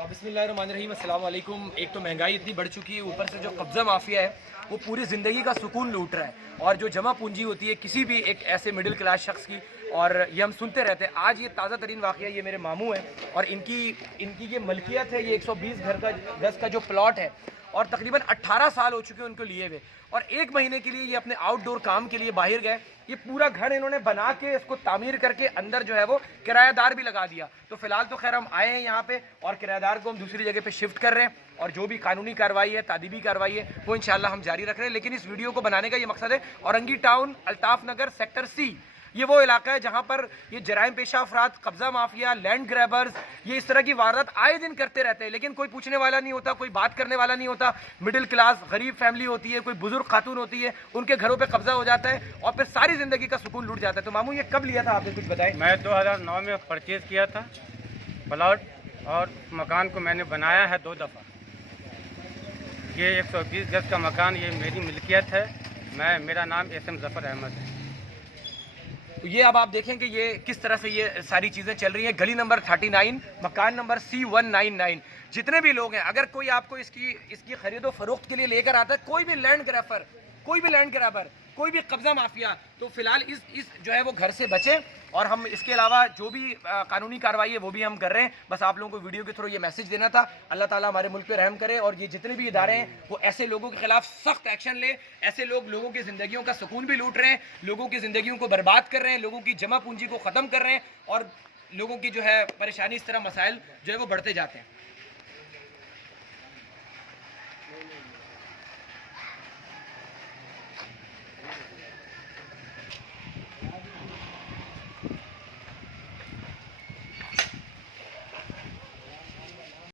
बिस्मिल्लाहिर्रहमानिर्रहीम, अस्सलाम वालेकुम। एक तो महंगाई इतनी बढ़ चुकी है, ऊपर से जो कब्ज़ा माफिया है वो पूरी ज़िंदगी का सुकून लूट रहा है। और जो जमा पूंजी होती है किसी भी एक ऐसे मिडिल क्लास शख्स की, और ये हम सुनते रहते हैं। आज ये ताज़ा तरीन वाक़या, ये मेरे मामू हैं और इनकी ये मलकियत है। ये 120 गज का जो प्लॉट है और तकरीबन 18 साल हो चुके हैं उनको लिए हुए, और 1 महीने के लिए ये अपने आउटडोर काम के लिए बाहर गए। ये पूरा घर इन्होंने बना के इसको तामीर करके अंदर जो है वो किराएदार भी लगा दिया। तो फिलहाल तो खैर हम आए हैं यहाँ पे और किराएदार को हम दूसरी जगह पे शिफ्ट कर रहे हैं, और जो भी कानूनी कार्रवाई है, तादीबी कार्रवाई है, वो इंशाल्लाह हम जारी रख रहे हैं। लेकिन इस वीडियो को बनाने का ये मकसद है, औरंगी टाउन, अल्ताफ नगर, सेक्टर सी, ये वो इलाका है जहाँ पर ये जराइम पेशा अफराद, कब्जा माफिया, लैंड ग्रैबर्स, ये इस तरह की वारदात आए दिन करते रहते हैं। लेकिन कोई पूछने वाला नहीं होता, कोई बात करने वाला नहीं होता। मिडिल क्लास गरीब फैमिली होती है, कोई बुजुर्ग खातून होती है, उनके घरों पे कब्जा हो जाता है और फिर सारी जिंदगी का सुकून लूट जाता है। तो मामू, ये कब लिया था आपने, कुछ बताएं। मैं 2009 में परचेज़ किया था प्लॉट, और मकान को मैंने बनाया है 2 दफ़ा। ये 120 गज का मकान, ये मेरी मिल्कियत है। मेरा नाम एसएम जफर अहमद है। तो ये अब आप देखें कि ये किस तरह से ये सारी चीज़ें चल रही हैं। गली नंबर 39, मकान नंबर C199। जितने भी लोग हैं, अगर कोई आपको इसकी खरीदो फरोख्त के लिए लेकर आता है, कोई भी लैंड ग्रैबर, कोई भी कब्जा माफिया, तो फिलहाल इस जो है वो घर से बचे। और हम इसके अलावा जो भी कानूनी कार्रवाई है वो भी हम कर रहे हैं। बस आप लोगों को वीडियो के थ्रू ये मैसेज देना था। अल्लाह ताला हमारे मुल्क पे रहम करे, और ये जितने भी इदारे हैं वो ऐसे लोगों के खिलाफ सख्त एक्शन ले। ऐसे लोगों की ज़िंदगियों का सुकून भी लूट रहे हैं, लोगों की ज़िंदगियों को बर्बाद कर रहे हैं, लोगों की जमा पूंजी को ख़त्म कर रहे हैं, और लोगों की जो है परेशानी, इस तरह मसाइल जो है वो बढ़ते जाते हैं।